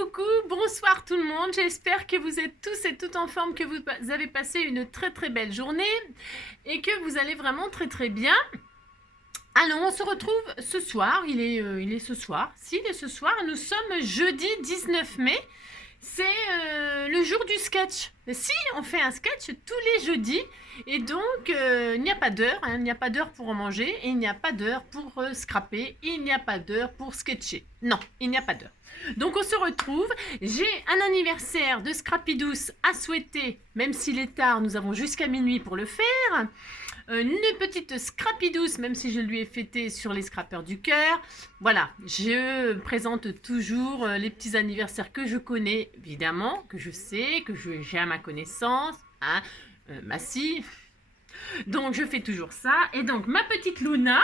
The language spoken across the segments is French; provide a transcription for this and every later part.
Coucou, bonsoir tout le monde, j'espère que vous êtes tous et toutes en forme, que vous avez passé une très très belle journée et que vous allez vraiment très très bien. Alors on se retrouve ce soir, il est ce soir, il est ce soir, nous sommes jeudi 19 mai, c'est le jour du sketch. Si, on fait un sketch tous les jeudis et donc il n'y a pas d'heure, il n'y a pas d'heure pour en manger et il n'y a pas d'heure pour scraper, il n'y a pas d'heure pour sketcher. Non, il n'y a pas d'heure. Donc on se retrouve, j'ai un anniversaire de Scrapidouce à souhaiter, même s'il est tard, nous avons jusqu'à minuit pour le faire. Une petite Scrapidouce, même si je lui ai fêté sur les scrappeurs du cœur. Voilà, je présente toujours les petits anniversaires que je connais, évidemment, que je sais, que j'ai à ma connaissance, hein, Massy. Donc je fais toujours ça. Et donc ma petite Luna,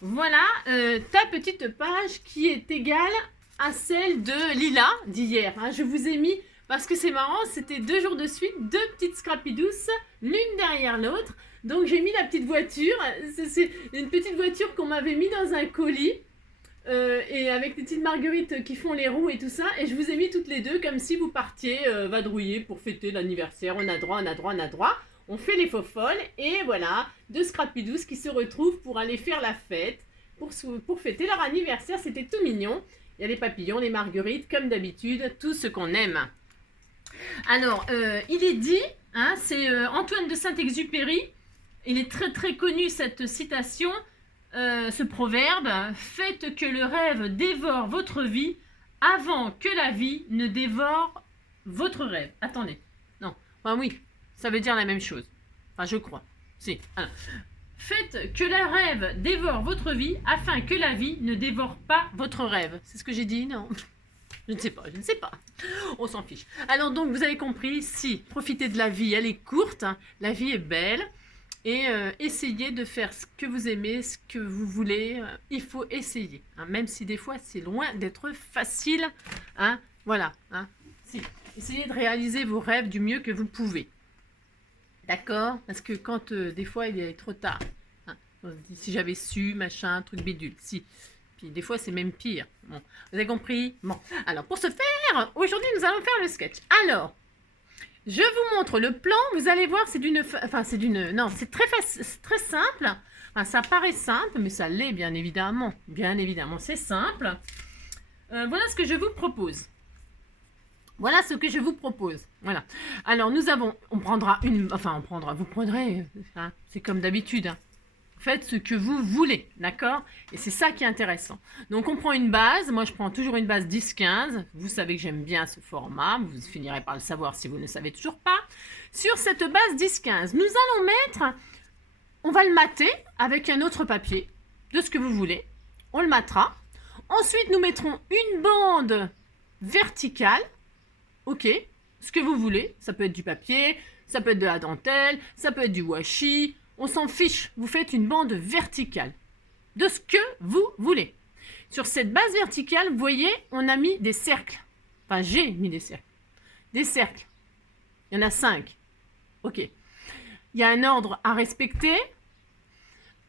voilà ta petite page qui est égale à celle de Lila d'hier. Hein. Je vous ai mis, parce que c'est marrant, c'était 2 jours de suite, 2 petites Scrapidouces, l'une derrière l'autre. Donc j'ai mis la petite voiture, c'est une petite voiture qu'on m'avait mis dans un colis, et avec des petites marguerites qui font les roues et tout ça, et je vous ai mis toutes les deux comme si vous partiez vadrouiller pour fêter l'anniversaire. On a droit, on a droit, on a droit. On fait les faux folles, et voilà, 2 Scrapidouces qui se retrouvent pour aller faire la fête, pour fêter leur anniversaire. C'était tout mignon. Il y a les papillons, les marguerites, comme d'habitude, tout ce qu'on aime. Alors, il est dit, hein, c'est Antoine de Saint-Exupéry, il est très très connu cette citation, ce proverbe, « Faites que le rêve dévore votre vie avant que la vie ne dévore votre rêve. » Attendez, non, enfin oui, ça veut dire la même chose, enfin je crois, si, alors. Faites que le rêve dévore votre vie afin que la vie ne dévore pas votre rêve. C'est ce que j'ai dit, non? Je ne sais pas, je ne sais pas. On s'en fiche. Alors donc, vous avez compris, si, profitez de la vie, elle est courte, hein, la vie est belle, et essayez de faire ce que vous aimez, ce que vous voulez, il faut essayer. Hein, même si des fois, c'est loin d'être facile, hein, voilà. Hein, si. Essayez de réaliser vos rêves du mieux que vous pouvez. D'accord? Parce que quand des fois il est trop tard, hein, on se dit, si j'avais su, machin, truc bidule, si. Puis des fois c'est même pire. Bon, vous avez compris? Bon, alors pour ce faire, aujourd'hui nous allons faire le sketch. Alors, je vous montre le plan, vous allez voir, c'est d'une... Enfin, c'est d'une... Non, c'est très simple. Enfin, ça paraît simple, mais ça l'est bien évidemment. Bien évidemment, c'est simple. Voilà ce que je vous propose. Voilà ce que je vous propose. Voilà. Alors, nous avons... On prendra une... Enfin, on prendra... Vous prendrez... Hein, c'est comme d'habitude. Hein. Faites ce que vous voulez. D'accord? Et c'est ça qui est intéressant. Donc, on prend une base. Moi, je prends toujours une base 10-15. Vous savez que j'aime bien ce format. Vous finirez par le savoir si vous ne savez toujours pas. Sur cette base 10-15, nous allons mettre... On va le mater avec un autre papier. De ce que vous voulez. On le matera. Ensuite, nous mettrons une bande verticale. Ok, ce que vous voulez, ça peut être du papier, ça peut être de la dentelle, ça peut être du washi, on s'en fiche, vous faites une bande verticale de ce que vous voulez. Sur cette base verticale, vous voyez, on a mis des cercles, enfin j'ai mis des cercles, il y en a 5, ok. Il y a un ordre à respecter,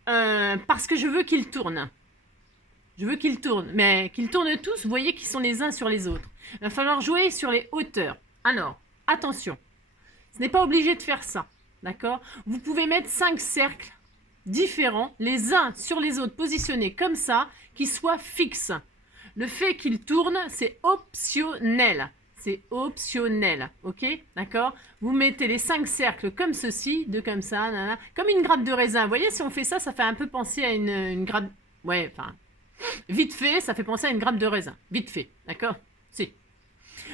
parce que je veux qu'ils tournent. Je veux qu'ils tournent, mais qu'ils tournent tous, vous voyez qu'ils sont les uns sur les autres. Il va falloir jouer sur les hauteurs. Alors, attention, ce n'est pas obligé de faire ça, d'accord? Vous pouvez mettre 5 cercles différents, les uns sur les autres, positionnés comme ça, qui soient fixes. Le fait qu'ils tournent, c'est optionnel. C'est optionnel, ok? D'accord? Vous mettez les 5 cercles comme ceci, deux comme ça, nanana, comme une grappe de raisin. Vous voyez, si on fait ça, ça fait un peu penser à une grappe... Ouais, enfin... Vite fait, ça fait penser à une grappe de raisin. Vite fait, d'accord? Si.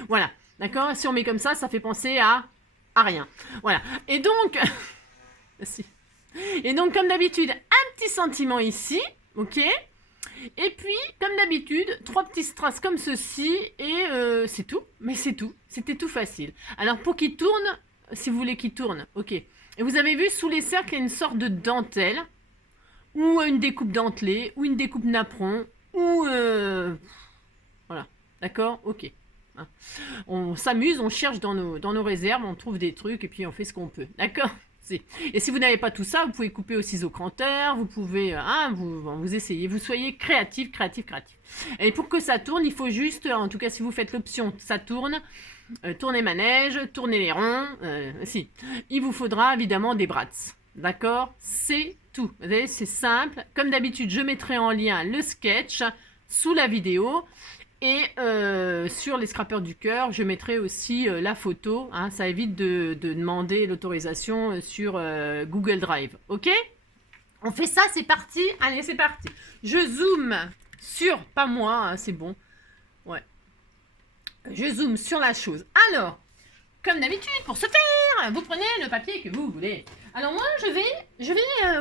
Voilà, d'accord? Si on met comme ça fait penser à rien. Voilà. Et donc... si. Et donc, comme d'habitude, un petit sentiment ici, ok? Et puis, comme d'habitude, 3 petits strass comme ceci, et c'est tout. Mais c'est tout. C'était tout facile. Alors, pour qu'il tourne, si vous voulez qu'il tourne, ok. Et vous avez vu, sous les cercles, il y a une sorte de dentelle, ou une découpe dentelée, ou une découpe napperon, ou... voilà, d'accord? Ok. On s'amuse, on cherche dans nos réserves, on trouve des trucs, et puis on fait ce qu'on peut, d'accord? Et si vous n'avez pas tout ça, vous pouvez couper au ciseau cranteur, vous pouvez, vous essayez, vous soyez créatif. Et pour que ça tourne, il faut juste, en tout cas si vous faites l'option, ça tourne, tournez manège, tournez les ronds, il vous faudra évidemment des brats, d'accord? C'est tout, vous voyez, c'est simple. Comme d'habitude, je mettrai en lien le sketch sous la vidéo. Et sur les scrappers du cœur, je mettrai aussi la photo. Hein, ça évite de demander l'autorisation sur Google Drive. Ok? On fait ça, c'est parti. Allez, c'est parti. Je zoome sur, pas moi, hein, c'est bon. Ouais. Je zoome sur la chose. Alors, comme d'habitude, pour ce faire, vous prenez le papier que vous voulez. Alors moi,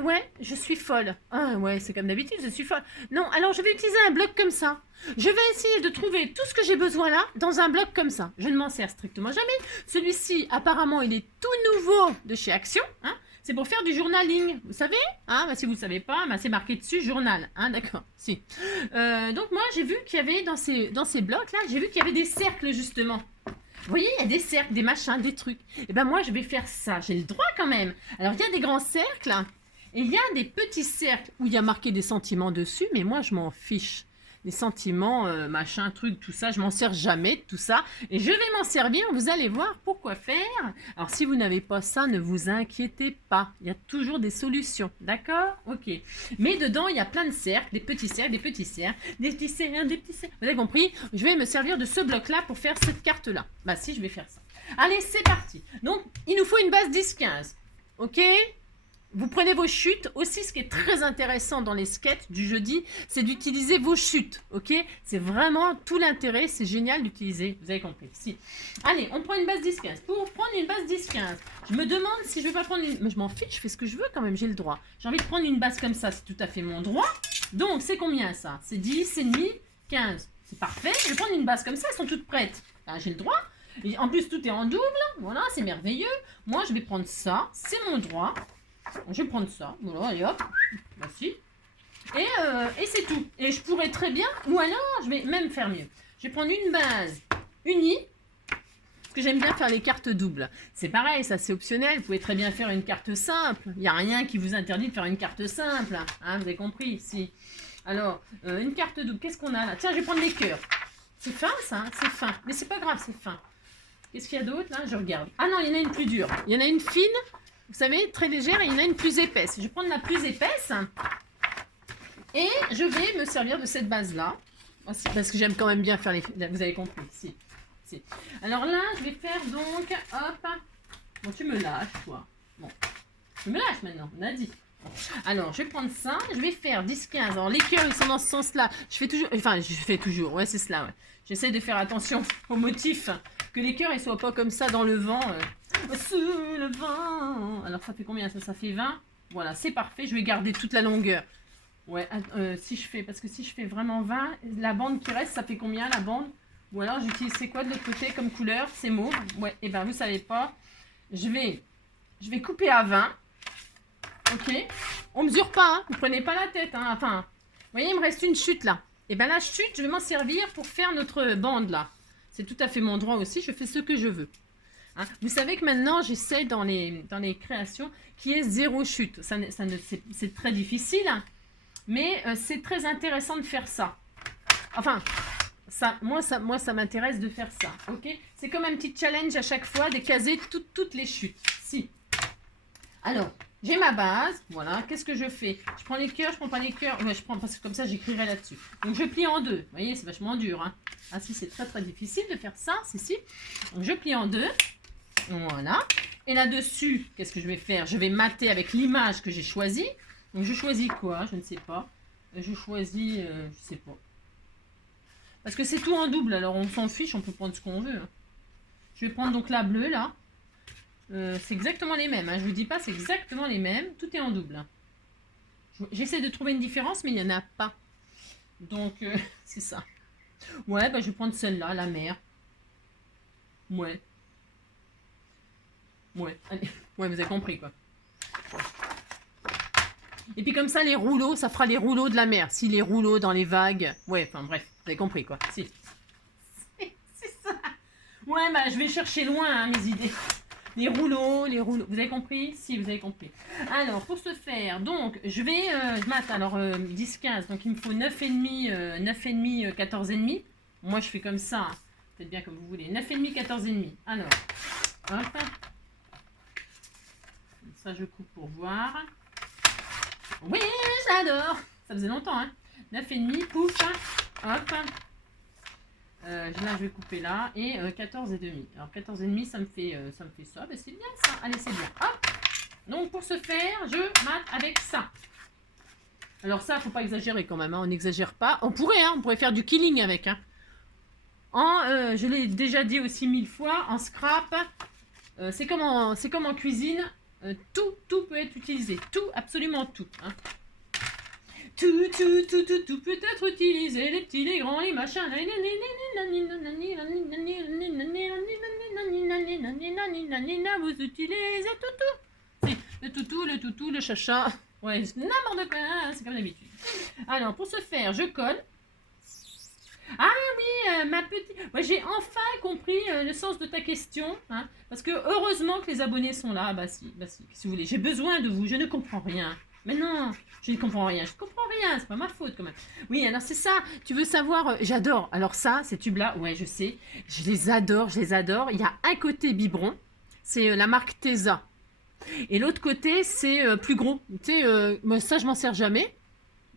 ouais, je suis folle. Ah ouais, c'est comme d'habitude, je suis folle. Non, alors je vais utiliser un bloc comme ça. Je vais essayer de trouver tout ce que j'ai besoin là, dans un bloc comme ça. Je ne m'en sers strictement jamais. Celui-ci, apparemment, il est tout nouveau de chez Action. Hein. C'est pour faire du journaling, vous savez, hein, bah, si vous ne savez pas, bah, c'est marqué dessus journal, hein, d'accord, si. Donc moi, j'ai vu qu'il y avait dans ces blocs-là, j'ai vu qu'il y avait des cercles justement. Vous voyez, il y a des cercles, des machins, des trucs. Et ben moi, je vais faire ça. J'ai le droit quand même. Alors, il y a des grands cercles et il y a des petits cercles où il y a marqué des sentiments dessus, mais moi, je m'en fiche. Les sentiments, machin, truc, tout ça, je m'en sers jamais de tout ça. Et je vais m'en servir, vous allez voir pourquoi faire. Alors, si vous n'avez pas ça, ne vous inquiétez pas. Il y a toujours des solutions, d'accord? Ok. Mais dedans, il y a plein de cercles, des petits cercles, des petits cercles, des petits cercles, des petits cercles. Vous avez compris? Je vais me servir de ce bloc-là pour faire cette carte-là. Bah si, je vais faire ça. Allez, c'est parti. Donc, il nous faut une base 10-15. Ok? Vous prenez vos chutes. Aussi, ce qui est très intéressant dans les sketchs du jeudi, c'est d'utiliser vos chutes, ok? C'est vraiment tout l'intérêt, c'est génial d'utiliser, vous avez compris. Si. Allez, on prend une base 10-15. Pour prendre une base 10-15, je me demande si je vais pas prendre une... Mais je m'en fiche, je fais ce que je veux quand même, j'ai le droit. J'ai envie de prendre une base comme ça, c'est tout à fait mon droit. Donc, c'est combien ça? C'est 10, c'est demi, 15. C'est parfait, je vais prendre une base comme ça, elles sont toutes prêtes. Ben, j'ai le droit. Et en plus, tout est en double, voilà, c'est merveilleux. Moi, je vais prendre ça, c'est mon droit. Je vais prendre ça, voilà, et hop, voici. Et c'est tout. Et je pourrais très bien, ou alors, je vais même faire mieux. Je vais prendre une base unie, parce que j'aime bien faire les cartes doubles. C'est pareil, ça c'est optionnel, vous pouvez très bien faire une carte simple. Il n'y a rien qui vous interdit de faire une carte simple. Hein, vous avez compris, si. Alors, une carte double, qu'est-ce qu'on a là? Tiens, je vais prendre les cœurs. C'est fin ça, hein, c'est fin. Mais c'est pas grave, c'est fin. Qu'est-ce qu'il y a d'autre là? Je regarde. Ah non, il y en a une plus dure. Il y en a une fine. Vous savez, très légère, et il y en a une plus épaisse. Je vais prendre la plus épaisse et je vais me servir de cette base-là. Parce que j'aime quand même bien faire les... Vous avez compris, si. Alors là, je vais faire donc... Hop. Bon, tu me lâches, toi. Bon, tu me lâches maintenant, on a dit. Alors, je vais prendre ça. Je vais faire 10-15. Alors, les cœurs, ils sont dans ce sens-là. Je fais toujours... Enfin, je fais toujours. Ouais, c'est cela, ouais. J'essaie de faire attention au motif. Que les cœurs, ils soient pas comme ça dans le vent. Sous le vent. Alors, ça fait combien ça? Ça fait 20. Voilà, c'est parfait. Je vais garder toute la longueur. Ouais, si je fais... Parce que si je fais vraiment 20, la bande qui reste, ça fait combien, la bande? Ou alors, j'utilise... C'est quoi de l'autre côté comme couleur? C'est mauve. Ouais, et ben, vous savez pas. Je vais couper à 20. Ok, on mesure pas, hein. Vous prenez pas la tête, hein. Enfin, vous voyez, il me reste une chute là. Et bien la chute, je vais m'en servir pour faire notre bande là. C'est tout à fait mon droit aussi, je fais ce que je veux. Hein. Vous savez que maintenant, j'essaie dans les créations qu'il y ait 0 chute. C'est très difficile, hein. Mais c'est très intéressant de faire ça. Enfin, moi, ça m'intéresse de faire ça. Ok, c'est comme un petit challenge à chaque fois, de caser toutes les chutes. Si. Alors... J'ai ma base, voilà, qu'est-ce que je fais? Je prends les cœurs, je prends pas les cœurs, ouais, je prends parce que comme ça j'écrirai là-dessus. Donc je plie en deux, vous voyez, c'est vachement dur, hein. Ah si, c'est très difficile de faire ça, si. Donc je plie en deux, voilà. Et là-dessus, qu'est-ce que je vais faire? Je vais mater avec l'image que j'ai choisie. Donc je choisis quoi? Je ne sais pas. Je choisis, je sais pas. Parce que c'est tout en double, alors on s'en fiche, on peut prendre ce qu'on veut. Hein. Je vais prendre donc la bleue, là. C'est exactement les mêmes, hein. Je vous dis pas, c'est exactement les mêmes. Tout est en double. Hein. J'essaie de trouver une différence, mais il n'y en a pas. Donc, c'est ça. Ouais, bah, je vais prendre celle-là, la mer. Ouais. Allez. Ouais, vous avez compris, quoi. Et puis comme ça, les rouleaux, ça fera les rouleaux de la mer. Si les rouleaux dans les vagues... Ouais, enfin bref, vous avez compris, quoi. Si. C'est ça. Ouais, bah, je vais chercher loin, hein, mes idées. les rouleaux, les rouleaux. Vous avez compris? Si, vous avez compris. Alors, pour ce faire, donc, je vais, je mate, alors, 10, 15, donc il me faut 9,5, 9,5, 14,5. Moi, je fais comme ça, hein. Faites bien comme vous voulez. 9,5, 14,5. Alors, hop. Ça, je coupe pour voir. Oui, j'adore. Ça faisait longtemps, hein. 9,5, pouf, hop. Là, je vais couper là. Et 14,5. Alors, 14,5, ça me fait ça. Ben, c'est bien ça. Allez, c'est bien. Hop. Donc, pour ce faire, je mate avec ça. Alors, ça, faut pas exagérer quand même. Hein. On n'exagère pas. On pourrait faire du killing avec. Hein. Je l'ai déjà dit aussi 1000 fois, en scrap, c'est comme en cuisine. Tout peut être utilisé. Tout, absolument tout. Hein. Tout peut être utilisé, les petits, les grands, les machins. Vous utilisez tout. Le toutou, le chacha. Ouais, n'importe quoi, c'est comme d'habitude. Alors, pour ce faire, je colle. Ah oui, ma petite... Ouais, j'ai enfin compris le sens de ta question. Hein, parce que heureusement que les abonnés sont là. Bah si, si vous voulez. J'ai besoin de vous, je ne comprends rien. Mais non, je ne comprends rien, c'est pas ma faute quand même. Oui, alors c'est ça, tu veux savoir, j'adore. Alors ça, ces tubes-là, ouais, je sais, je les adore. Il y a un côté biberon, c'est la marque Tesa. Et l'autre côté, c'est plus gros. Tu sais, moi, ça, je m'en sers jamais.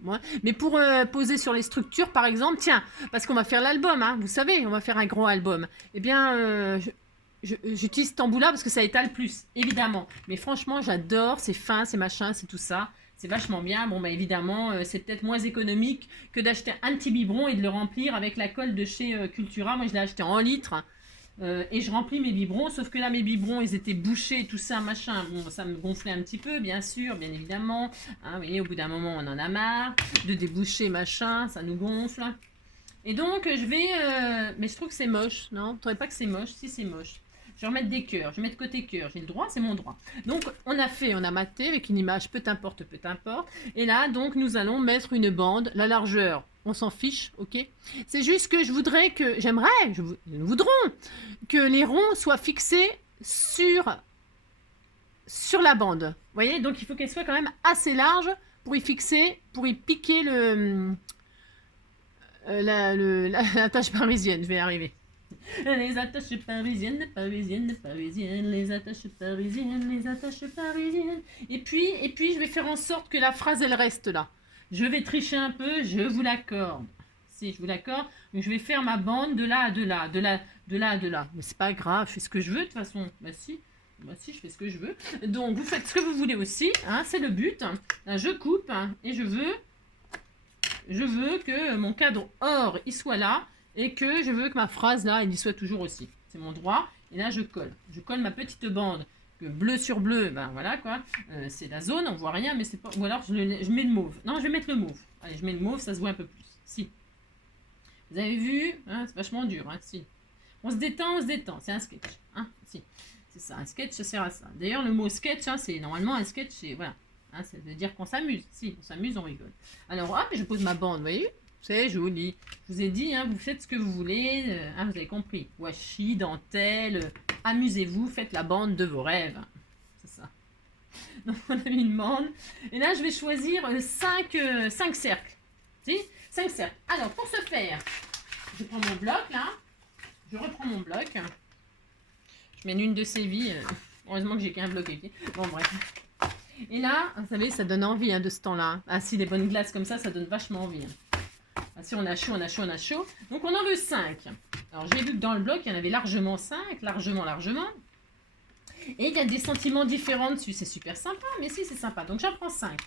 Ouais. Mais pour poser sur les structures, par exemple, tiens, parce qu'on va faire l'album, hein, vous savez, on va faire un gros album. Eh bien, j'utilise cet embout-là parce que ça étale plus, évidemment. Mais franchement, j'adore, c'est fin, c'est machin, c'est tout ça. C'est vachement bien. Bon, bah évidemment, c'est peut-être moins économique que d'acheter un petit biberon et de le remplir avec la colle de chez Cultura. Moi, je l'ai acheté en litre. Et je remplis mes biberons, sauf que là mes biberons ils étaient bouchés, tout ça, machin, bon ça me gonflait un petit peu, bien sûr, bien évidemment, hein, oui, au bout d'un moment on en a marre, de déboucher, machin, ça nous gonfle, et donc je vais, mais je trouve que c'est moche, non, vous trouvez pas que c'est moche? Si, c'est moche. Je vais remettre des cœurs, je vais mettre côté cœur, j'ai le droit, c'est mon droit. Donc on a maté avec une image, peu importe, et là donc nous allons mettre une bande, la largeur, on s'en fiche, ok? C'est juste que nous voudrons que les ronds soient fixés sur la bande. Vous voyez, donc il faut qu'elle soit quand même assez large pour y fixer, pour y piquer la tâche parisienne. Je vais y arriver. Les attaches parisiennes, les attaches parisiennes. Et puis, je vais faire en sorte que la phrase, elle reste là. Je vais tricher un peu, je vous l'accorde. Si, je vous l'accorde. Donc, je vais faire ma bande de là à de là, de là à de là. Mais c'est pas grave, je fais ce que je veux de toute façon. Bah si, je fais ce que je veux. Donc, vous faites ce que vous voulez aussi. Hein, c'est le but. Là, je coupe et je veux que mon cadre or, il soit là. Et que je veux que ma phrase là, elle y soit toujours aussi. C'est mon droit. Et là, je colle. Je colle ma petite bande. Bleu sur bleu, ben voilà quoi. C'est la zone, on voit rien, mais c'est pas. Ou alors je mets le mauve. Non, je vais mettre le mauve. Allez, je mets le mauve, ça se voit un peu plus. Si. Vous avez vu hein, c'est vachement dur. Hein, si. On se détend. C'est un sketch. Hein, si. C'est ça, un sketch, ça sert à ça. D'ailleurs, le mot sketch, hein, c'est normalement un sketch, c'est voilà. Hein, ça veut dire qu'on s'amuse. Si, on s'amuse, on rigole. Alors, hop, je pose ma bande, vous voyez? C'est joli. Je vous ai dit, hein, vous faites ce que vous voulez. Hein, vous avez compris. Washi, dentelle, amusez-vous, faites la bande de vos rêves. C'est ça. Donc, on a mis une bande. Et là, je vais choisir 5 cercles. Si 5 cercles. Alors, pour ce faire, je prends mon bloc, là. Je reprends mon bloc. Je mène une de ces vies. Heureusement que j'ai qu'un bloc ici. Bon, bref. Et là, vous savez, ça donne envie hein, de ce temps-là. Ah, si, des bonnes glaces comme ça donne vachement envie. Hein. Ah, si on a chaud. Donc, on en veut 5. Alors, j'ai vu que dans le bloc, il y en avait largement 5. Largement. Et il y a des sentiments différents dessus. C'est super sympa, mais si, c'est sympa. Donc, j'en prends 5.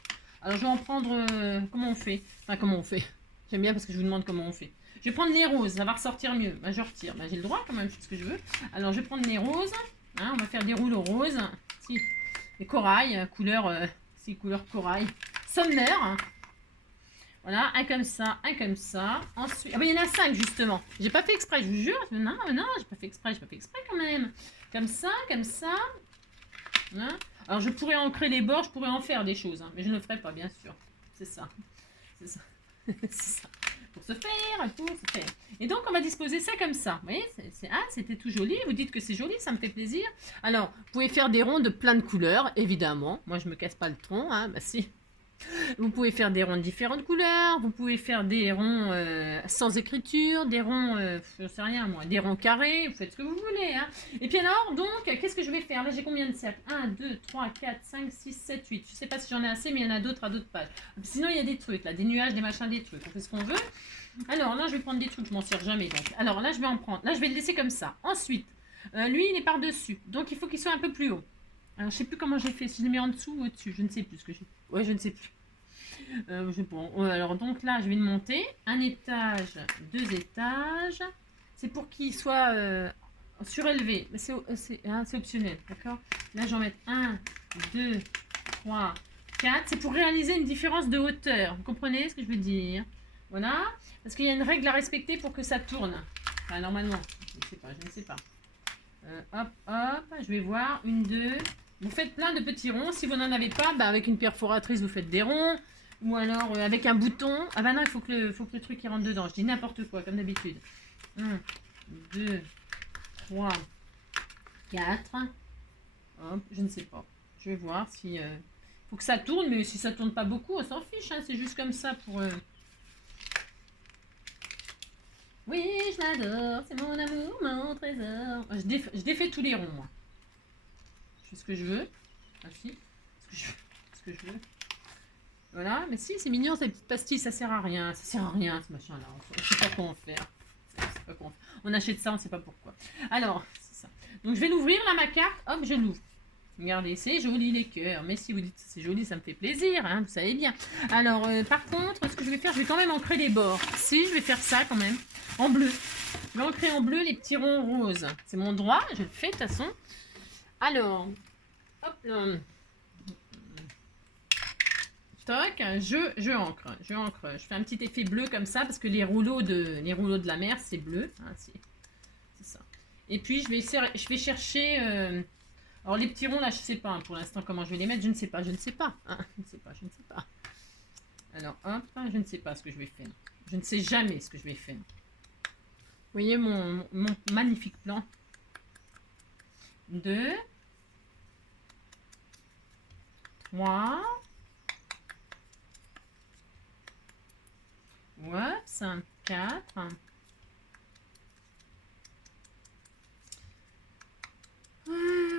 Alors, je vais en prendre... comment on fait? Enfin, comment on fait? J'aime bien parce que je vous demande comment on fait. Je vais prendre les roses. Ça va ressortir mieux. Ben, je retire. Ben, j'ai le droit quand même. Je fais ce que je veux. Alors, je vais prendre les roses. Hein, on va faire des rouleaux roses. Si. Des corail. Couleur corail. Sommaire. Hein. Voilà, un comme ça. Ensuite, ah ben il y en a 5 justement. J'ai pas fait exprès, je vous jure. Non, j'ai pas fait exprès quand même. Comme ça. Hein. Alors je pourrais ancrer les bords, je pourrais en faire des choses, hein, mais je ne le ferai pas, bien sûr. C'est ça. C'est ça. pour se faire, pour se faire. Et donc, on va disposer ça comme ça. Vous voyez, c'était tout joli. Vous dites que c'est joli, ça me fait plaisir. Alors, vous pouvez faire des ronds de plein de couleurs, évidemment. Moi, je me casse pas le tronc, hein, bah si. Vous pouvez faire des ronds de différentes couleurs, vous pouvez faire des ronds sans écriture, des ronds, je sais rien moi, des ronds carrés, vous faites ce que vous voulez. Hein. Et puis alors, donc, qu'est-ce que je vais faire? Là, j'ai combien de cercles? 1, 2, 3, 4, 5, 6, 7, 8. Je sais pas si j'en ai assez, mais il y en a d'autres à d'autres pages. Sinon, il y a des trucs, là, des nuages, des machins, des trucs. On fait ce qu'on veut. Alors là, je vais prendre des trucs, je m'en sers jamais. Donc. Alors là, je vais en prendre. Là, je vais le laisser comme ça. Ensuite, lui, il est par-dessus. Donc, il faut qu'il soit un peu plus haut. Alors, je sais plus comment j'ai fait. Si je le mets en dessous ou au-dessus, je ne sais plus ce que j'ai. Ouais, je ne sais plus. Alors donc là, je vais le monter. Un étage, 2 étages. C'est pour qu'il soit surélevé. C'est optionnel, d'accord? Là, j'en mets 1, 2, 3, 4. C'est pour réaliser une différence de hauteur. Vous comprenez ce que je veux dire? Voilà. Parce qu'il y a une règle à respecter pour que ça tourne. Enfin, normalement. Je ne sais pas. Hop, hop. Je vais voir. 1, 2. Vous faites plein de petits ronds. Si vous n'en avez pas, bah, avec une perforatrice, vous faites des ronds. Ou alors avec un bouton. Ah bah non, il faut que le truc il rentre dedans. Je dis n'importe quoi, comme d'habitude. 1, 2, 3, 4. Hop, je ne sais pas. Je vais voir si... faut que ça tourne, mais si ça tourne pas beaucoup, on s'en fiche. Hein, c'est juste comme ça pour... Oui, je l'adore, c'est mon amour, mon trésor. Je défais tous les ronds, moi. Je fais ce que je veux. Ah si, ce que je veux. Voilà, mais si, c'est mignon, ces petites pastilles, ça sert à rien. Ça sert à rien, ce machin-là. On ne sait pas quoi en faire. On achète ça, on ne sait pas pourquoi. Alors, c'est ça. Donc, je vais l'ouvrir, là, ma carte. Hop, je l'ouvre. Regardez, c'est joli, les cœurs. Mais si vous dites que c'est joli, ça me fait plaisir, hein, vous savez bien. Alors, par contre, ce que je vais faire, je vais quand même ancrer les bords. Si, je vais faire ça, quand même, en bleu. Je vais ancrer en bleu les petits ronds roses. C'est mon droit, je le fais, de toute façon. Alors, hop là. Je ancre. Je fais un petit effet bleu comme ça parce que les rouleaux de la mer c'est bleu. Hein, c'est ça. Et puis je vais chercher. Alors les petits ronds là, je sais pas hein, pour l'instant comment je vais les mettre. Je ne sais pas. Hein, je ne sais pas. Alors hop, je ne sais pas ce que je vais faire. Je ne sais jamais ce que je vais faire. Vous voyez mon magnifique plan. 2, 3. Oups, 4.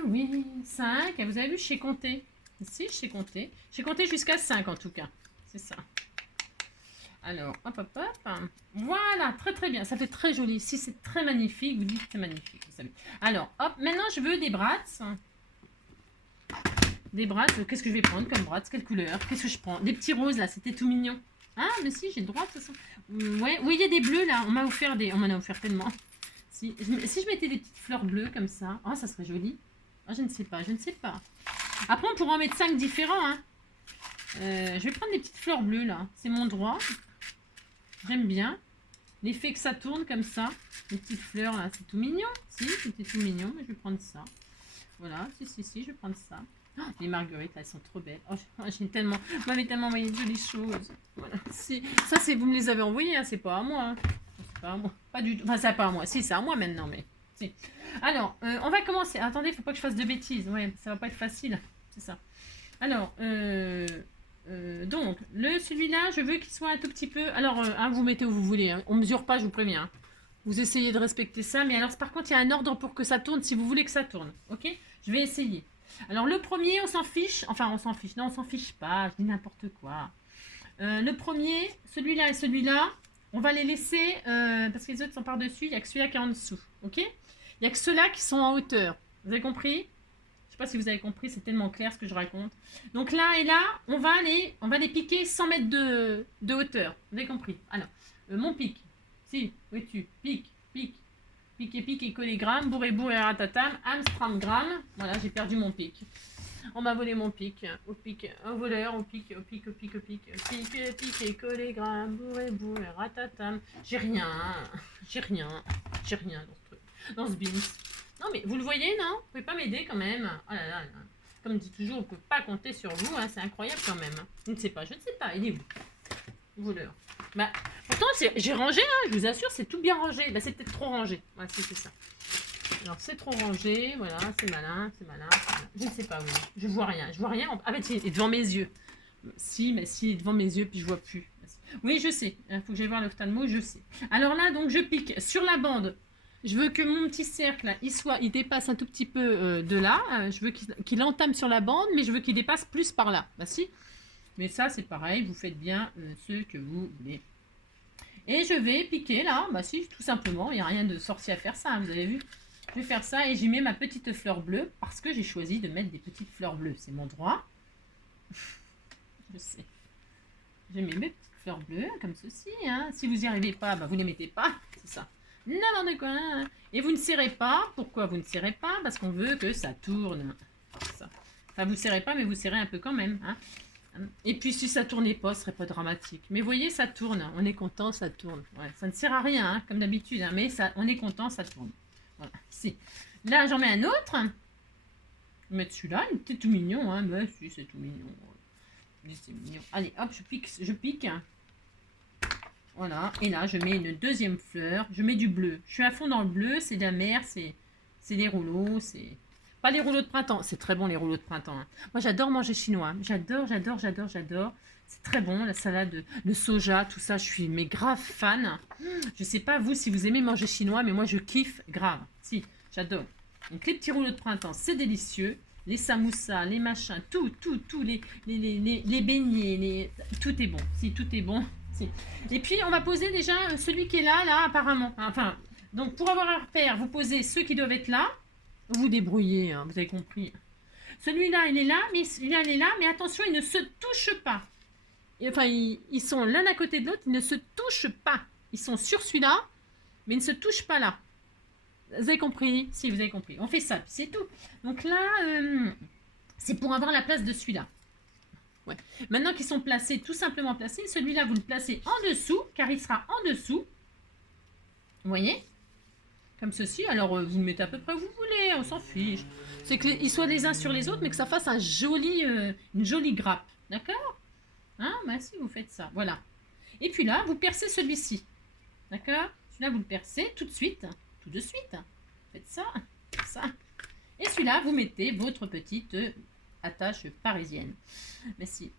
Oui, 5. Vous avez vu, je sais compter. Si, je sais compter. J'ai compté jusqu'à 5 en tout cas. C'est ça. Alors, hop, hop, hop. Voilà, très très bien. Ça fait très joli. Si c'est très magnifique, vous dites que c'est magnifique. Vous savez. Alors, hop, maintenant je veux des brats. Des brats, qu'est-ce que je vais prendre comme brats? Quelle couleur? Qu'est-ce que je prends? Des petits roses là, c'était tout mignon. Ah, mais si, j'ai le droit de toute façon. Ouais, oui, il y a des bleus là. On m'en a offert tellement. Si je mettais des petites fleurs bleues comme ça, oh, ça serait joli. Oh, je ne sais pas. Après, on pourra en mettre 5 différents. Hein. Je vais prendre des petites fleurs bleues là. C'est mon droit. J'aime bien. L'effet que ça tourne comme ça. Les petites fleurs là, c'est tout mignon. Si, c'était tout mignon, mais je vais prendre ça. Voilà, si, je vais prendre ça. Oh, les marguerites, là, elles sont trop belles. Oh, vous m'avez tellement envoyé de jolies choses. Voilà. Si, ça, vous me les avez envoyées, hein, c'est pas à moi. Hein. C'est pas à moi. Pas du tout. Enfin, c'est pas à moi. Si, c'est à moi maintenant, mais. Si. Alors, on va commencer. Attendez, il faut pas que je fasse de bêtises. Ouais, ça va pas être facile. C'est ça. Alors, donc, celui-là, je veux qu'il soit un tout petit peu. Alors, vous mettez où vous voulez. Hein. On mesure pas, je vous préviens. Hein. Vous essayez de respecter ça. Mais alors, par contre, il y a un ordre pour que ça tourne si vous voulez que ça tourne. Ok? Je vais essayer. Alors le premier, on s'en fiche. Enfin, on s'en fiche. Non, on s'en fiche pas. Je dis n'importe quoi. Le premier, celui-là et celui-là, on va les laisser parce que les autres sont par-dessus. Il n'y a que celui-là qui est en dessous. Ok? Il n'y a que ceux-là qui sont en hauteur. Vous avez compris? Je ne sais pas si vous avez compris. C'est tellement clair ce que je raconte. Donc là et là, on va les piquer 100 mètres de hauteur. Vous avez compris? Alors, mon pic. Si, où es-tu? Pique. Pique et collégramme, bourré ratatam, Amstramgram. Voilà, j'ai perdu mon pic. On m'a volé mon pic. Au voleur, au pic et collégramme, bourré ratatam. J'ai rien dans ce truc, dans ce bins. Non mais vous le voyez, non? Vous pouvez pas m'aider quand même. Oh là là. Comme dit toujours, on ne peut pas compter sur vous, hein, c'est incroyable quand même. Je ne sais pas, il est où? Voleur. Bah, Pourtant, j'ai rangé, hein, je vous assure, c'est tout bien rangé. Bah, c'est peut-être trop rangé. Ouais, c'est ça. Alors, c'est trop rangé, voilà, c'est malin, c'est malin, c'est malin. Je ne sais pas, oui. Je vois rien, je vois rien. Ah, bah, il est devant mes yeux. Si, mais si, il est devant mes yeux, puis je vois plus. Oui, je sais. Il faut que j'aille voir l'ophtalmo, je sais. Alors là, donc, je pique sur la bande. Je veux que mon petit cercle, là, il dépasse un tout petit peu de là. Je veux qu'il entame sur la bande, mais je veux qu'il dépasse plus par là. Bah si. Mais ça, c'est pareil. Vous faites bien ce que vous voulez. Et je vais piquer là. Bah si, tout simplement. Il n'y a rien de sorcier à faire ça, hein, vous avez vu. Je vais faire ça et j'y mets ma petite fleur bleue parce que j'ai choisi de mettre des petites fleurs bleues. C'est mon droit. Je sais. Je mets mes petites fleurs bleues comme ceci. Hein. Si vous n'y arrivez pas, bah, vous ne les mettez pas. C'est ça. N'importe quoi. Hein. Et vous ne serrez pas. Pourquoi vous ne serrez pas? Parce qu'on veut que ça tourne. Ça. Enfin, vous ne serrez pas, mais vous serrez un peu quand même. Hein. Et puis, si ça ne tournait pas, ce ne serait pas dramatique. Mais vous voyez, ça tourne. On est content, ça tourne. Ouais, ça ne sert à rien, hein, comme d'habitude. Hein, mais ça, on est content, ça tourne. Voilà. Ici. Là, j'en mets un autre. Je vais mettre celui-là. Il était tout mignon. Hein. Mais si, c'est tout mignon. C'est mignon. Allez, hop, je pique. Je pique. Voilà. Et là, je mets une deuxième fleur. Je mets du bleu. Je suis à fond dans le bleu. C'est de la mer. C'est des rouleaux. C'est... Pas les rouleaux de printemps. C'est très bon, les rouleaux de printemps. Hein. Moi, j'adore manger chinois. J'adore, j'adore, j'adore, j'adore. C'est très bon, la salade de soja, tout ça. Je suis mais grave fan. Je sais pas, vous, si vous aimez manger chinois, mais moi, je kiffe grave. Si, j'adore. Donc, les petits rouleaux de printemps, c'est délicieux. Les samoussas, les machins, tout, les beignets, tout est bon. Si, tout est bon. Si. Et puis, on va poser déjà celui qui est là, apparemment. Enfin, donc, pour avoir un repère, vous posez ceux qui doivent être là. Vous débrouillez, hein, vous avez compris. Celui-là, il est là, mais attention, ils ne se touchent pas. Et, enfin, ils sont l'un à côté de l'autre, ils ne se touchent pas. Ils sont sur celui-là, mais ils ne se touchent pas là. Vous avez compris? Si, vous avez compris. On fait ça, c'est tout. Donc là, c'est pour avoir la place de celui-là. Ouais. Maintenant qu'ils sont placés, tout simplement placés, celui-là, vous le placez en dessous, car il sera en dessous. Vous voyez? Comme ceci, alors vous le mettez à peu près où vous voulez, on s'en fiche. C'est qu'ils soient les uns sur les autres, mais que ça fasse une jolie grappe. D'accord? Hein? Bah si, vous faites ça, voilà. Et puis là, vous percez celui-ci. D'accord? Celui-là, vous le percez tout de suite. Tout de suite. Faites ça, ça. Et celui-là, vous mettez votre petite attache parisienne. Mais si,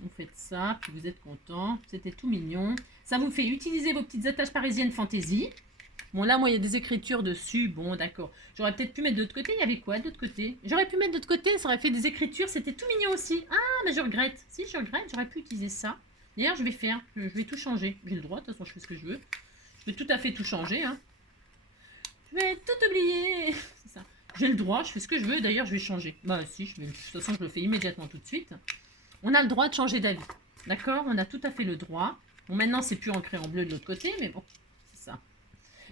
vous faites ça, puis vous êtes content. C'était tout mignon. Ça vous fait utiliser vos petites attaches parisiennes fantaisie. Bon, là, moi, il y a des écritures dessus. Bon, d'accord. J'aurais peut-être pu mettre de l'autre côté. Il y avait quoi de l'autre côté? J'aurais pu mettre de l'autre côté. Ça aurait fait des écritures. C'était tout mignon aussi. Ah, mais je regrette. Si, je regrette. J'aurais pu utiliser ça. D'ailleurs, je vais faire. Je vais tout changer. J'ai le droit. De toute façon, je fais ce que je veux. Je vais tout à fait tout changer. Hein. Je vais tout oublier. C'est ça. J'ai le droit. Je fais ce que je veux. D'ailleurs, je vais changer. Bah, si. De toute façon, je le fais immédiatement tout de suite. On a le droit de changer d'avis. D'accord? On a tout à fait le droit. Bon, maintenant, c'est plus ancré en bleu de l'autre côté. Mais bon, c'est ça.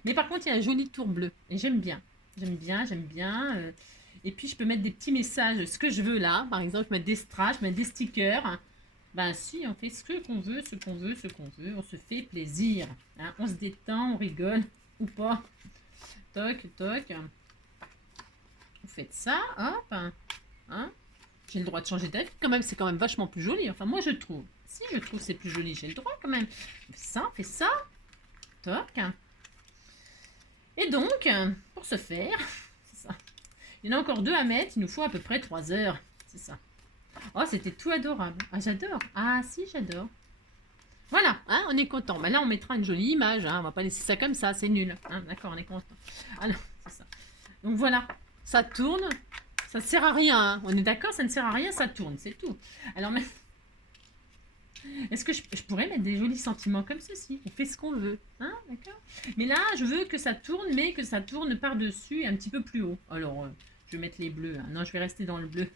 Mais par contre, il y a un joli tour bleu. Et j'aime bien. J'aime bien, j'aime bien. Et puis, je peux mettre des petits messages, ce que je veux là. Par exemple, je mets des strass, je mets des stickers. Ben si, on fait ce qu'on veut, ce qu'on veut, ce qu'on veut. On se fait plaisir. Hein. On se détend, on rigole. Ou pas. Toc, toc. Vous faites ça, hop. Hein. J'ai le droit de changer d'avis. Quand même, c'est quand même vachement plus joli. Enfin, moi, je trouve. Si je trouve que c'est plus joli, j'ai le droit quand même. On fait ça. Toc. Et donc, pour ce faire, c'est ça. Il y en a encore 2 à mettre, il nous faut à peu près 3 heures. C'est ça. Oh, c'était tout adorable. Ah, j'adore. Ah, si, j'adore. Voilà, hein, on est content. Ben là, on mettra une jolie image. Hein, on va pas laisser ça comme ça, c'est nul. Hein, d'accord, on est content. Alors, c'est ça. Donc voilà, ça tourne. Ça ne sert à rien. Hein. On est d'accord, ça ne sert à rien, ça tourne, c'est tout. Alors, mais... Est-ce que je pourrais mettre des jolis sentiments comme ceci? On fait ce qu'on veut, hein, d'accord? Mais là, je veux que ça tourne, mais que ça tourne par-dessus et un petit peu plus haut. Alors, je vais mettre les bleus. Hein. Non, je vais rester dans le bleu.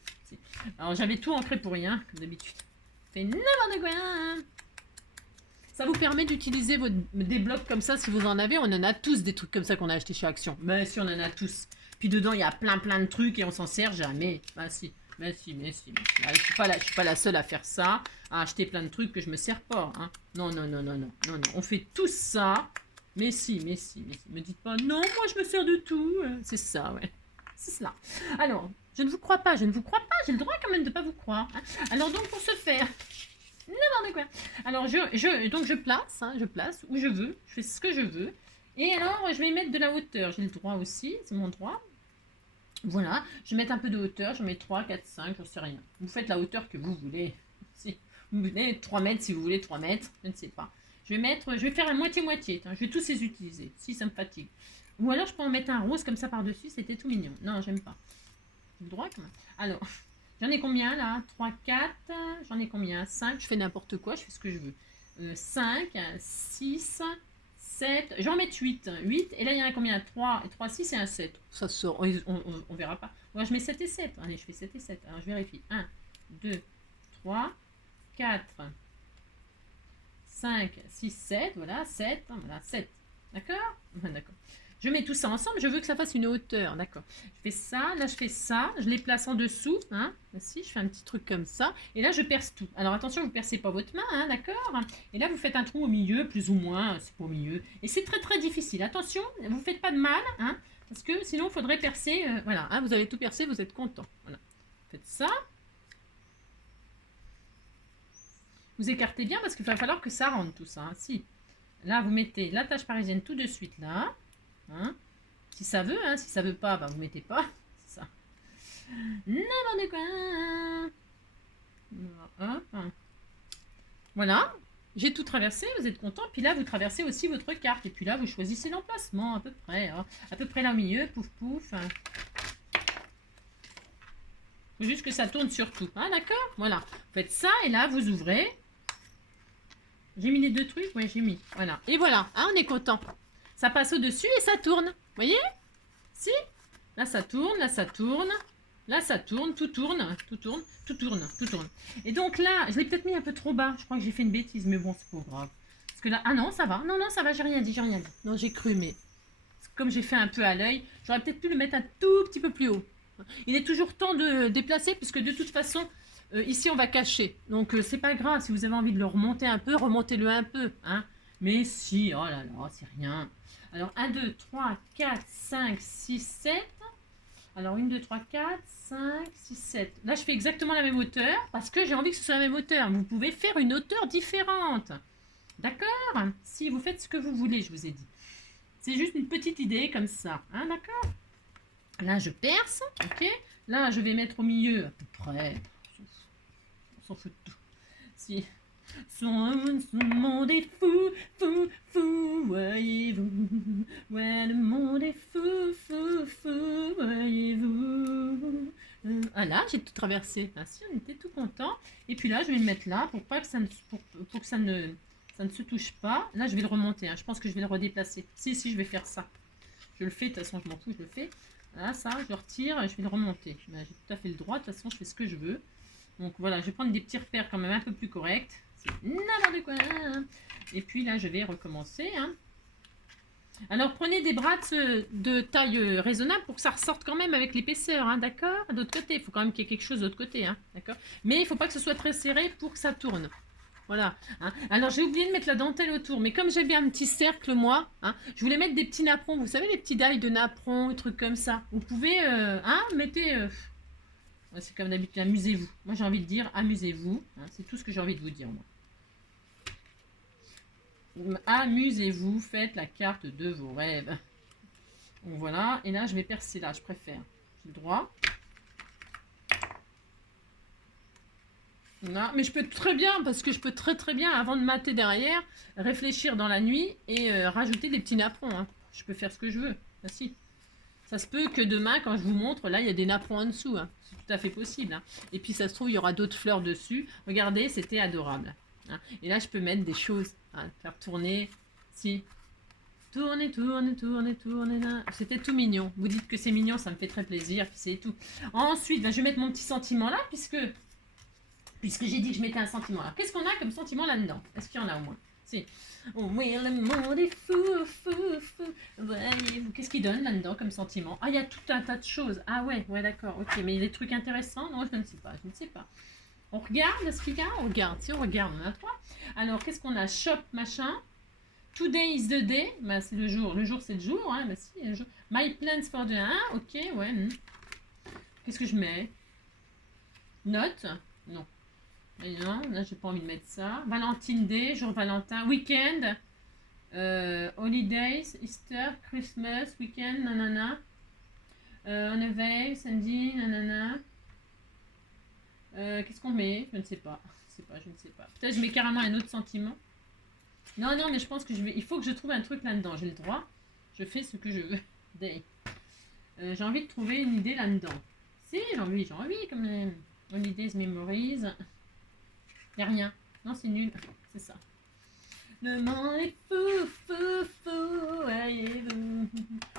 Alors, j'avais tout ancré pour rien, comme d'habitude. Fait n'importe quoi. Hein. Ça vous permet d'utiliser des blocs comme ça si vous en avez. On en a tous des trucs comme ça qu'on a acheté chez Action. Ben si, on en a tous. Puis dedans, il y a plein de trucs et on s'en sert jamais. Ben si. Mais si. Je suis pas la seule à faire ça, à acheter plein de trucs que je me sers pas. Hein. Non. On fait tout ça. Mais si. Me dites pas, non, moi je me sers de tout. C'est ça, ouais. C'est cela. Alors, je ne vous crois pas. J'ai le droit quand même de pas vous croire. Hein. Alors donc, pour ce faire, N'importe quoi. Alors, donc je place, hein, je place où je veux, je fais ce que je veux. Et alors, je vais mettre de la hauteur. J'ai le droit aussi, c'est mon droit. Voilà, je vais mettre un peu de hauteur, je mets 3, 4, 5, j'en sais rien. Vous faites la hauteur que vous voulez. Si vous voulez 3 mètres, si vous voulez 3 mètres, je ne sais pas. Je vais faire un moitié-moitié, je vais tous les utiliser, si ça me fatigue. Ou alors je peux en mettre un rose comme ça par-dessus, c'était tout mignon. Non, j'aime pas. J'ai le droit quand même. Alors, j'en ai combien là? 3, 4, j'en ai combien? 5, je fais n'importe quoi, je fais ce que je veux. 5, 6, 7, j'en mets 8. 8, et là il y en a combien? 3, 3, 6 et un 7. Ça sort, on verra pas. Moi je mets 7 et 7. Allez, je fais 7 et 7. Alors je vérifie. 1, 2, 3, 4, 5, 6, 7. Voilà, 7. Voilà, 7. D'accord? D'accord. Je mets tout ça ensemble, je veux que ça fasse une hauteur, d'accord. Je fais ça, là je fais ça, je les place en dessous, hein. Ici, je fais un petit truc comme ça, et là je perce tout. Alors attention, vous ne percez pas votre main, hein, d'accord. Et là vous faites un trou au milieu, plus ou moins, c'est pas au milieu. Et c'est très très difficile, attention, vous ne faites pas de mal, hein, parce que sinon il faudrait percer, voilà, hein, vous avez tout percé, vous êtes content. Voilà. Faites ça. Vous écartez bien parce qu'il va falloir que ça rentre tout ça, hein. Si. Là vous mettez la tâche parisienne tout de suite là. Hein, si ça veut, hein, si ça veut pas, bah vous mettez pas. C'est ça. N'importe quoi. Voilà. J'ai tout traversé, vous êtes content. Puis là, vous traversez aussi votre carte. Et puis là, vous choisissez l'emplacement à peu près. Hein. À peu près là au milieu. Pouf, pouf. Hein. Faut juste que ça tourne sur tout. Ah, d'accord. Voilà. Vous faites ça et là, vous ouvrez. J'ai mis les deux trucs. Oui, j'ai mis. Voilà. Et voilà. Hein, on est content. Ça passe au-dessus et ça tourne. Vous voyez? Si? Là, ça tourne, là, ça tourne. Là, ça tourne, tout tourne, tout tourne, tout tourne, tout tourne. Et donc là, je l'ai peut-être mis un peu trop bas. Je crois que j'ai fait une bêtise, mais bon, c'est pas grave. Parce que là, ah non, ça va. Non, non, ça va, j'ai rien dit, j'ai rien dit. Non, j'ai cru, mais comme j'ai fait un peu à l'œil, j'aurais peut-être pu le mettre un tout petit peu plus haut. Il est toujours temps de déplacer, puisque de toute façon, ici, on va cacher. Donc, c'est pas grave. Si vous avez envie de le remonter un peu, remontez-le un peu. Hein. Mais si, oh là là, c'est rien. Alors, 1, 2, 3, 4, 5, 6, 7. Alors, 1, 2, 3, 4, 5, 6, 7. Là, je fais exactement la même hauteur parce que j'ai envie que ce soit la même hauteur. Vous pouvez faire une hauteur différente. D'accord? Si vous faites ce que vous voulez, je vous ai dit. C'est juste une petite idée comme ça. Hein, d'accord? Là, je perce. Ok? Là, je vais mettre au milieu à peu près. On s'en fout de tout. Si... Son monde est fou, fou, fou, voyez-vous. Ouais, le monde est fou, fou, fou, voyez-vous. Ah là, j'ai tout traversé. Ah si, on était tout content. Et puis là, je vais le mettre là pour pas que ça ne, pour que ça ne se touche pas. Là, je vais le remonter. Hein. Je pense que je vais le redéplacer. Si, je vais faire ça. Je le fais, de toute façon, je m'en fous, je le fais. Là, ça, je le retire et je vais le remonter. Ben, j'ai tout à fait le droit. De toute façon, je fais ce que je veux. Donc voilà, je vais prendre des petits repères quand même un peu plus corrects. N'importe quoi. Et puis là, je vais recommencer. Hein. Alors, prenez des bras de taille raisonnable pour que ça ressorte quand même avec l'épaisseur, hein, d'accord? D'autre côté, il faut quand même qu'il y ait quelque chose de l'autre côté, hein, d'accord? Mais il ne faut pas que ce soit très serré pour que ça tourne. Voilà. Hein. Alors, j'ai oublié de mettre la dentelle autour, mais comme j'ai bien un petit cercle, moi, hein, je voulais mettre des petits napperons. Vous savez, les petits dailles de napperons, des trucs comme ça. Vous pouvez, mettez... c'est comme d'habitude, amusez-vous. Moi, j'ai envie de dire, amusez-vous. Hein, c'est tout ce que j'ai envie de vous dire, moi. Amusez-vous, faites la carte de vos rêves. Donc voilà, et là je vais percer là, je préfère. J'ai le droit. Là, mais je peux très bien, parce que je peux très bien, avant de mater derrière, réfléchir dans la nuit et rajouter des petits napperons. Hein. Je peux faire ce que je veux. Ah, si. Ça se peut que demain, quand je vous montre, là il y a des napperons en dessous. Hein. C'est tout à fait possible. Hein. Et puis ça se trouve, il y aura d'autres fleurs dessus. Regardez, c'était adorable. Hein. Et là, je peux mettre des choses, hein, faire tourner, si, tourner, tourner, tourner, tourner, là. C'était tout mignon. Vous dites que c'est mignon, ça me fait très plaisir, puis c'est tout. Ensuite, ben, je vais mettre mon petit sentiment là, puisque j'ai dit que je mettais un sentiment là. Qu'est-ce qu'on a comme sentiment là-dedans? Est-ce qu'il y en a au moins? Si. Oh oui, le monde est fou, fou, fou. Voyez-vous, qu'est-ce qu'il donne là-dedans comme sentiment? Ah, il y a tout un tas de choses. Ah ouais, d'accord, ok. Mais il y a des trucs intéressants? Non, je ne sais pas, On regarde ce qu'il y a? On regarde. Si on regarde, on a 3. Alors, qu'est-ce qu'on a? Shop, machin. Today is the day. Bah, c'est le jour. Le jour, c'est le jour. Hein. Bah, si, le jour. My plans for the 1. Ok, ouais. Qu'est-ce que je mets? Note? Non. Mais non, là, j'ai pas envie de mettre ça. Valentine Day, jour Valentin, week-end, holidays, Easter, Christmas, week-end, nanana. On a veille, samedi, nanana. Qu'est-ce qu'on met? Je ne sais pas. Je ne sais pas. Peut-être je mets carrément un autre sentiment. Non, non, mais je pense que il faut que je trouve un truc là-dedans. J'ai le droit. Je fais ce que je veux. Day. J'ai envie de trouver une idée là-dedans. Si, j'ai envie quand même. Holidays, memories. Y a rien. Non, c'est nul. C'est ça. Le monde est fou, fou, fou, voyez-vous.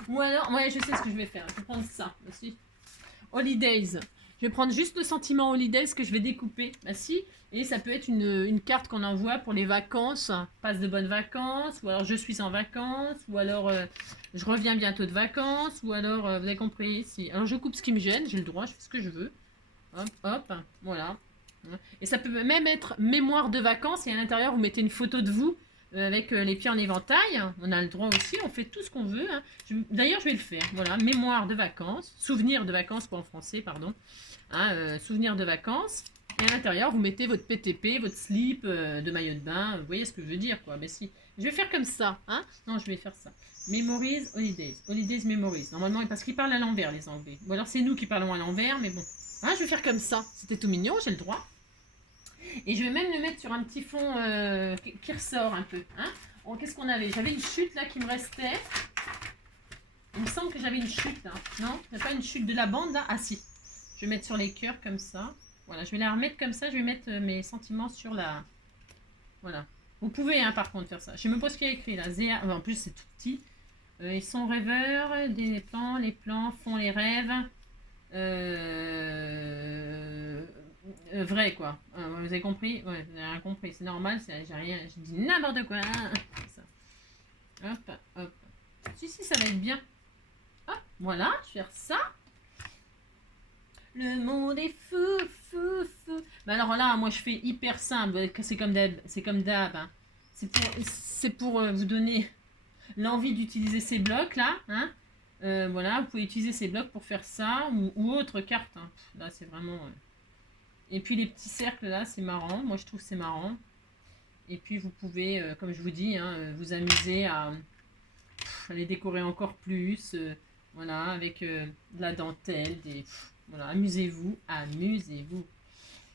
Ou alors, ouais, je sais ce que je vais faire. Je vais prendre ça aussi. Holidays. Je vais prendre juste le sentiment Holidays que je vais découper. Bah si. Et ça peut être une carte qu'on envoie pour les vacances. Passe de bonnes vacances. Ou alors je suis en vacances. Ou alors je reviens bientôt de vacances. Ou alors, vous avez compris. Si. Alors je coupe ce qui me gêne. J'ai le droit. Je fais ce que je veux. Hop, hop. Voilà. Et ça peut même être mémoire de vacances. Et à l'intérieur, vous mettez une photo de vous avec les pieds en éventail. On a le droit aussi. On fait tout ce qu'on veut. Hein. D'ailleurs, je vais le faire. Voilà. Mémoire de vacances. Souvenir de vacances, pas en français, pardon. Hein, souvenir de vacances. Et à l'intérieur, vous mettez votre PTP, votre slip de maillot de bain. Vous voyez ce que je veux dire, quoi. Mais si. Je vais faire comme ça. Hein. Non, je vais faire ça. Memories, holidays. Holidays, memories. Normalement, parce qu'ils parlent à l'envers, les Anglais. Ou alors, c'est nous qui parlons à l'envers, mais bon. Hein, je vais faire comme ça. C'était tout mignon, j'ai le droit. Et je vais même le mettre sur un petit fond qui ressort un peu. Hein. Oh, qu'est-ce qu'on avait? J'avais une chute là qui me restait. Il me semble que j'avais une chute là. Non? Il n'y a pas une chute de la bande là? Ah si. Je vais mettre sur les cœurs comme ça. Voilà, je vais la remettre comme ça. Je vais mettre mes sentiments sur la... Voilà. Vous pouvez hein, par contre faire ça. Je sais même pas ce qu'il y a écrit là. Zéa... en plus c'est tout petit. Ils sont rêveurs. Les plans font les rêves. Vrai quoi. Vous avez compris? Ouais, vous avez rien compris. C'est normal, j'ai rien. J'ai dit n'importe quoi. Ça. Hop, hop. Si, ça va être bien. Hop, voilà, je vais faire ça. Le monde est fou, fou, fou. Mais alors là, moi je fais hyper simple. C'est comme d'hab. Hein. C'est pour vous donner l'envie d'utiliser ces blocs là. Hein. Voilà, vous pouvez utiliser ces blocs pour faire ça ou autre carte. Hein. Là, c'est vraiment... Et puis les petits cercles là, c'est marrant. Moi, je trouve que c'est marrant. Et puis, vous pouvez, comme je vous dis, hein, vous amuser à les décorer encore plus. Voilà, avec de la dentelle. Voilà, amusez-vous, amusez-vous.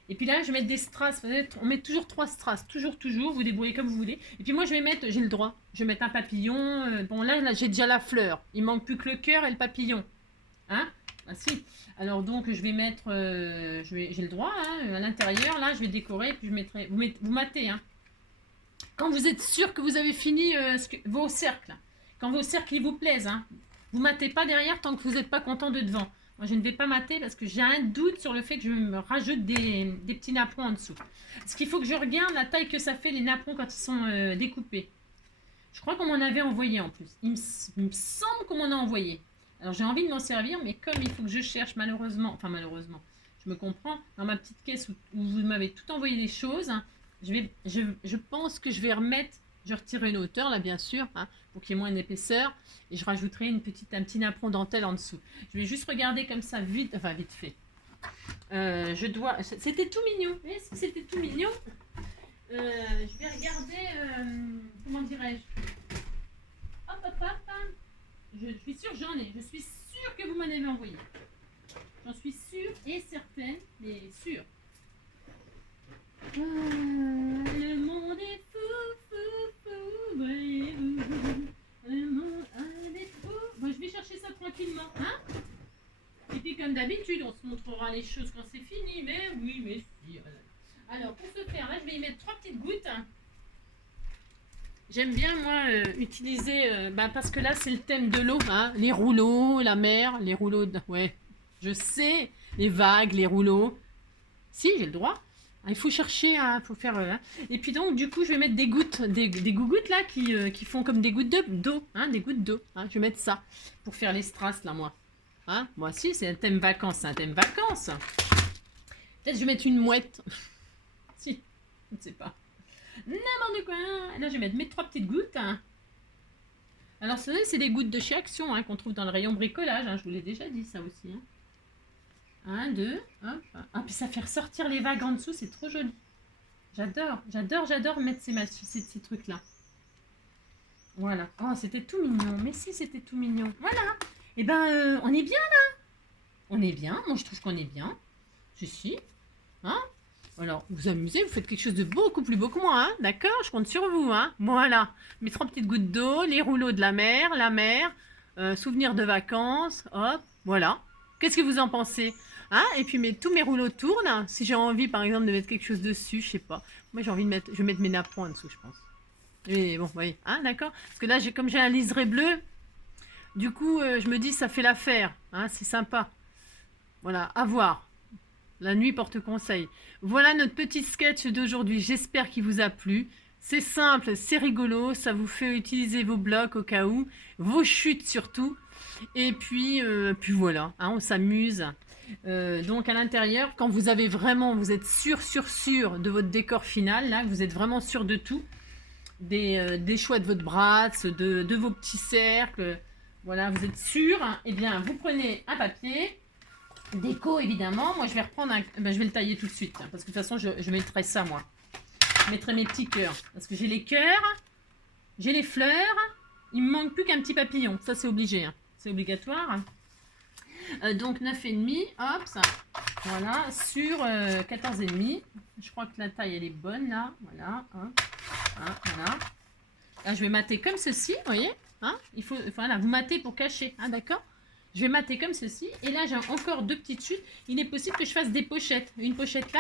Et puis là, je vais mettre des strass. On met toujours 3 strass. Toujours. Vous débrouillez comme vous voulez. Et puis moi, je vais mettre, j'ai le droit. Je vais mettre un papillon. Bon, là j'ai déjà la fleur. Il manque plus que le cœur et le papillon. Hein? Ah si. Alors donc, je vais mettre... j'ai le droit. Hein, à l'intérieur, là, je vais décorer. Puis je mettrai... Vous matez. Hein. Quand vous êtes sûr que vous avez fini vos cercles. Quand vos cercles, ils vous plaisent. Hein, vous matez pas derrière tant que vous n'êtes pas content de devant. Moi, je ne vais pas mater parce que j'ai un doute sur le fait que je me rajoute des petits napperons en dessous. Parce qu'il faut que je regarde la taille que ça fait les napperons quand ils sont découpés. Je crois qu'on m'en avait envoyé en plus. Il me semble qu'on m'en a envoyé. Alors, j'ai envie de m'en servir, mais comme il faut que je cherche malheureusement, je me comprends, dans ma petite caisse où vous m'avez tout envoyé les choses, hein, je pense que je vais remettre... Je retirerai une hauteur, là, bien sûr, hein, pour qu'il y ait moins d'épaisseur. Et je rajouterai un petit napperon dentelle en dessous. Je vais juste regarder comme ça, vite fait. C'était tout mignon. Est-ce que c'était tout mignon? Je vais regarder... comment dirais-je? Hop. Je suis sûre, j'en ai. Je suis sûre que vous m'en avez envoyé. J'en suis sûre et certaine, mais sûre. Le monde est fou, voyez-vous. Le monde est fou. Bon, je vais chercher ça tranquillement, hein. Et puis comme d'habitude, on se montrera les choses quand c'est fini, mais oui, mais si. Alors, pour ce faire, là, je vais y mettre 3 petites gouttes. J'aime bien, moi, utiliser, parce que là, c'est le thème de l'eau, hein. Les rouleaux, la mer, les rouleaux, ouais, je sais, les vagues, les rouleaux. Si, j'ai le droit. Il faut chercher, hein, faut faire... Hein. Et puis donc, du coup, je vais mettre des gouttes, des gougouttes là, qui font comme des gouttes d'eau, hein, des gouttes d'eau. Hein. Je vais mettre ça pour faire les strass, là, moi. Hein. Moi, si, c'est un thème vacances, Peut-être je vais mettre une mouette. Si, je ne sais pas. N'importe quoi. Là, je vais mettre mes 3 petites gouttes. Hein. Alors, c'est des gouttes de chez Action, hein, qu'on trouve dans le rayon bricolage. Hein. Je vous l'ai déjà dit, ça aussi. Hein. 1, 2, hop. Ah, puis ça fait ressortir les vagues en dessous, c'est trop joli. J'adore mettre ces trucs-là. Voilà. Oh, c'était tout mignon. Mais si, c'était tout mignon. Voilà. Et ben, on est bien là. On est bien. Moi, je trouve qu'on est bien. Si. Hein? Alors, vous amusez, vous faites quelque chose de beaucoup plus beau que moi, hein? D'accord? Je compte sur vous, hein? Voilà. Mes 3 petites gouttes d'eau, les rouleaux de la mer, souvenirs de vacances, hop, voilà. Qu'est-ce que vous en pensez? Hein? Et puis tous mes rouleaux tournent. Si j'ai envie, par exemple, de mettre quelque chose dessus, je sais pas. Moi, j'ai envie de mettre, je vais mettre mes napperons en dessous, je pense. Et bon, vous voyez, hein, d'accord? Parce que là, comme j'ai un liseré bleu, du coup, je me dis, ça fait l'affaire, hein, c'est sympa. Voilà, à voir. La nuit porte conseil. Voilà notre petit sketch d'aujourd'hui. J'espère qu'il vous a plu. C'est simple, c'est rigolo. Ça vous fait utiliser vos blocs au cas où. Vos chutes surtout. Et puis voilà, hein, on s'amuse. Donc à l'intérieur, quand vous avez vraiment, vous êtes sûr de votre décor final, là, vous êtes vraiment sûr de tout. Des choix de votre brasse, de vos petits cercles. Voilà, vous êtes sûr. Eh bien, vous prenez un papier. Déco évidemment, moi je vais reprendre je vais le tailler tout de suite, parce que de toute façon je mettrai ça moi. Je mettrai mes petits cœurs, parce que j'ai les cœurs, j'ai les fleurs, il me manque plus qu'un petit papillon, ça c'est obligé, hein. C'est obligatoire. Donc 9,5, hop, ça, voilà, sur 14,5, je crois que la taille elle est bonne là, voilà, hein, voilà. Là je vais mater comme ceci, vous voyez, hein, voilà, vous matez pour cacher, hein, d'accord. Je vais mater comme ceci. Et là, j'ai encore 2 petites chutes. Il est possible que je fasse des pochettes. Une pochette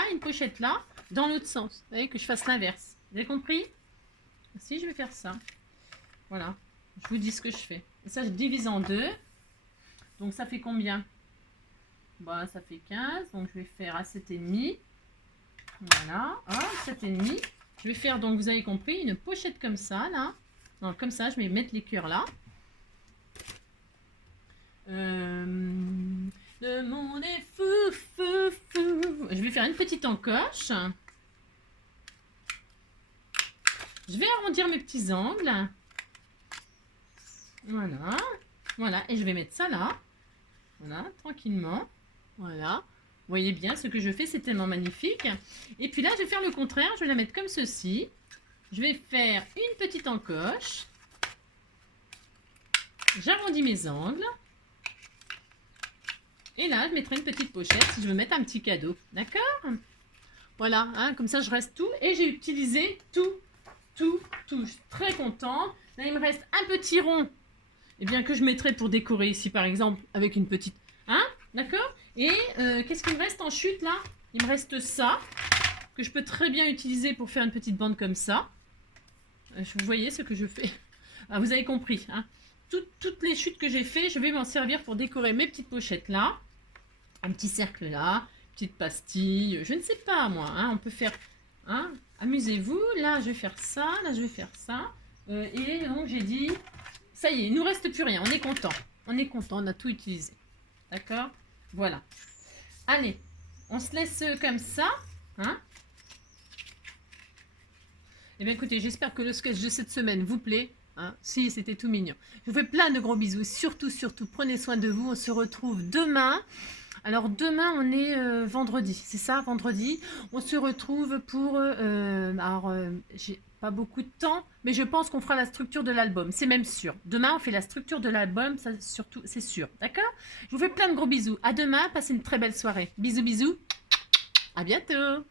là, dans l'autre sens. Vous voyez, que je fasse l'inverse. Vous avez compris? Si, je vais faire ça. Voilà. Je vous dis ce que je fais. Et ça, je divise en 2. Donc, ça fait combien? Bah, ça fait 15. Donc, je vais faire à 7,5. Voilà. Hop, 7,5. Je vais faire, donc, vous avez compris, une pochette comme ça, là. Donc, comme ça, je vais mettre les cœurs là. Le monde est fou. Je vais faire une petite encoche. Je vais arrondir mes petits angles. Voilà. Voilà. Et je vais mettre ça là. Voilà, tranquillement. Voilà. Vous voyez bien ce que je fais, c'est tellement magnifique. Et puis là, je vais faire le contraire. Je vais la mettre comme ceci. Je vais faire une petite encoche. J'arrondis mes angles. Et là, je mettrai une petite pochette si je veux mettre un petit cadeau. D'accord? Voilà, hein, comme ça, je reste tout. Et j'ai utilisé tout. Je suis très contente. Là, il me reste un petit rond. Eh bien, que je mettrai pour décorer ici, par exemple, avec une petite... Hein? D'accord? Et qu'est-ce qu'il me reste en chute, là? Il me reste ça, que je peux très bien utiliser pour faire une petite bande comme ça. Vous voyez ce que je fais? Ah, vous avez compris, hein? Toutes les chutes que j'ai fait, je vais m'en servir pour décorer mes petites pochettes là. Un petit cercle là, petite pastille, je ne sais pas moi, hein, on peut faire, hein, amusez-vous, là je vais faire ça, là je vais faire ça, et donc j'ai dit, ça y est, il nous reste plus rien, on est content, on a tout utilisé, d'accord, voilà, allez, on se laisse comme ça, hein. Eh bien écoutez, j'espère que le sketch de cette semaine vous plaît. Hein, si, c'était tout mignon. Je vous fais plein de gros bisous. Surtout, prenez soin de vous. On se retrouve demain. Alors demain, on est vendredi. C'est ça, vendredi. On se retrouve pour... j'ai pas beaucoup de temps, mais je pense qu'on fera la structure de l'album. C'est même sûr. Demain, on fait la structure de l'album. Ça, surtout, c'est sûr. D'accord? Je vous fais plein de gros bisous. À demain. Passez une très belle soirée. Bisous, bisous. À bientôt.